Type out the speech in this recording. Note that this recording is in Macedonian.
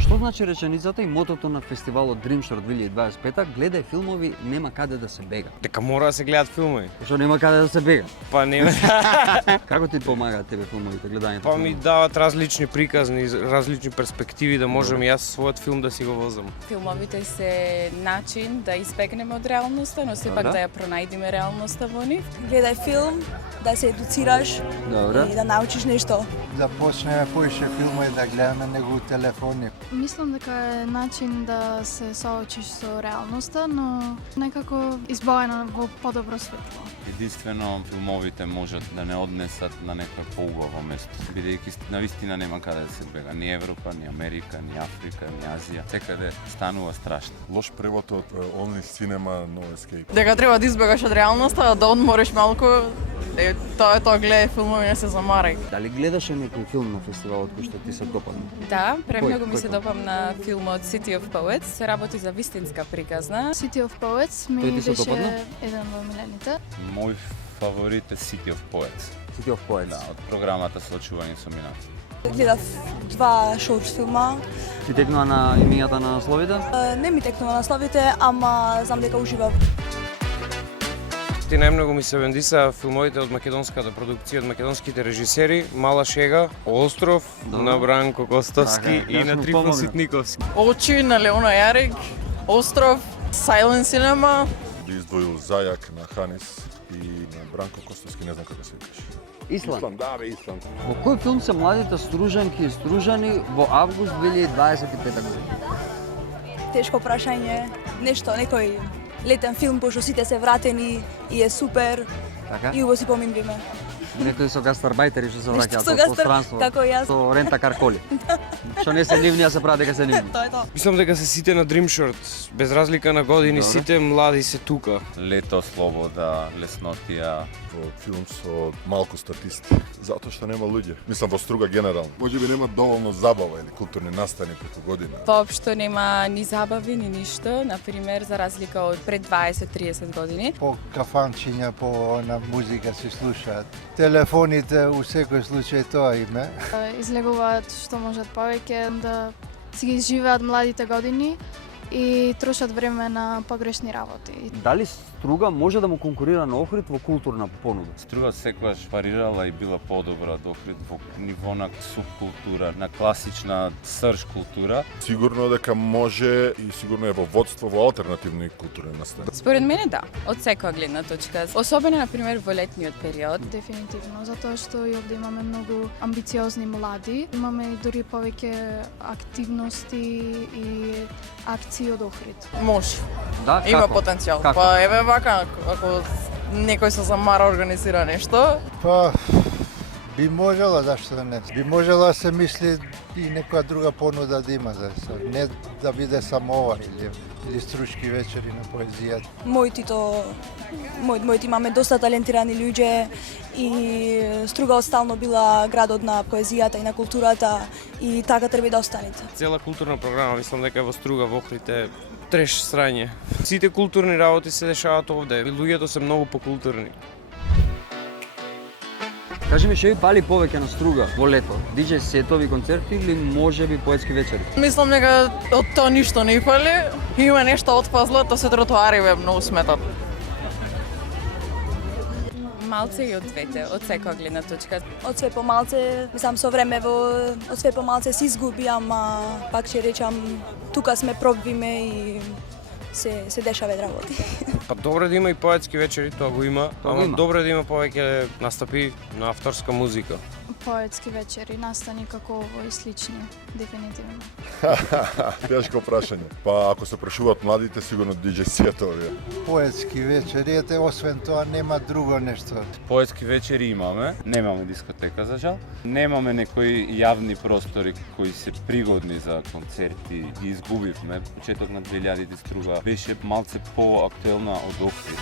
Што значи реченицата и мотото на фестивалот Dreamshort 2025? Гледај филмови, нема каде да се бега. Дека мора да се гледат филмови. Што нема каде да се бега? Па нема. Како ти помагаат тебе филмовите, гледањето? Па ми дават различни приказни, различни перспективи да можам и јас својот филм да си го возам. Филмовите се начин да избегнеме од реалноста, но сепак Добра. да ја пронајдеме реалноста во нив. Гледај филм, да се едуцираш Добре. и да научиш нешто. Да почнеме поише филмови да гледаме него у телефони. Мислам дека е начин да се соочиш со реалноста, но некако избавена во подобро светло. Единствено филмовите можат да не однесат на некој поубаво место, бидејќи навистина нема каде да се бега, ни Европа, ни Америка, ни Африка, ни Азија, секаде станува страшно. Лош превод од Only Cinema No Escape. Дека треба да избегаш од реалноста, да одмориш малку. Тоа е тоа, гледај филмови, не се замарај. Дали гледаше некој филм на фестивалот кој што ти се допадна? Да, премногу ми Кој се филм? допамна филмот City of Poets. Се работи за вистинска приказна. City of Poets Тој ми ти се беше допадна? еден во милените. Мој фаворит е City of Poets. City of Poets. Да, од програмата Соочување со минато. Гледав 2 шорт филма. Ти текнува на имињата на насловите? Не ми текнува насловите, ама знам дека уживав. Ти најмногу ми се вендиса филмовите од македонската продукција, од македонските режисери, Мала шега, Остров, Добро. на Бранко Костовски Така, и јас на му Трифон помогнав. Ситниковски. Очи на Леона Јарик, Остров, Silent Cinema. Би издвоил Зајак на Ханис и на Бранко Костовски, не знам како се викаш. Исланд. Да, бе, Исланд. Во кој филм се младите стружанки и стружани во август 2025 година? Тешко прашање. Нешто, некој летен филм, пошто сите се вратени и е супер Така? и убаво си поминуваме. Некои со гастарбајтери што се Нешто враќаат со од гастар- пространство. како јас. Со рента кар коли. Што не се нивни, а се прават дека се нивни. Тоа е тоа. Мислам дека се сите на Dreamshort, без разлика на години, Добро. сите млади се тука. Лето, слобода, леснотија. Во филм со малку статисти, затоа што нема луѓе. Мислам во Струга генерално. Можеби нема доволно забава или културни настани преку година. Воопшто нема ни забави, ни ништо. Например, за разлика од пред 20-30 години. По кафанчиња, по она музика се слушаат. Телефоните у секој случај тоа име. Излегуваат што можат повеќе да си ги изживеат младите години и трошат време на погрешни работи. Дали Струга може да му конкурира на Охрид во културна понуда? Струга секогаш парирала и била подобра од Охрид во ниво на субкултура, на класична срж култура. Сигурно дека може и сигурно е во водство во алтернативни културни настани. Според мене да, од секоја гледна точка. Особено, например, во летниот период. Дефинитивно, затоа што и овде имаме многу амбициозни млади. Имаме и дури повеќе активности и акции од Охрид. Може. Да, Има како? потенцијал. Како? Па еве вака, ако некој се замара организира нешто, Па, би можела, зашто да не? Би можела да се мисли и некоја друга понуда да има за се. Не да биде само ова или стручки вечери на поезијата. Моите имаме доста талентирани луѓе и Струга стално била градот на поезијата и на културата и така треба да останете. Цела културна програма, мислам дека во Струга, во Охрид е треш срање. Сите културни работи се дешаваат овде, и луѓето се многу покултурни. Кажи ми, што ви пали повеќе на Струга во лето? DJ сетови, концерти или можеби поетски вечери? мислам дека од тоа ништо не фали. Има нешто отпазло, тоа се тротоари многу сметат. Малце и од двете, од секоја гледна точка. Од све помалце, мислам со време од све помалце се изгуби, ама пак ќе речам тука сме пробвиме и се дешаваат работи. Па добро да има и поетски вечери, тоа го има, Тоа го ама има. добро да има повеќе настапи на авторска музика. Поетски вечери, настани како ово и слични, дефинитивно. Тешко прашање. Па ако се прашуваат младите, сигурно DJ сетови. Поетски вечери, ете, освен тоа нема друго нешто. Поетски вечери имаме, немаме дискотека за жал. Немаме некои јавни простори кои се пригодни за концерти. Ги изгубивме. Почеток на 2000-ти Струга беше малце поактуелна од Охрид.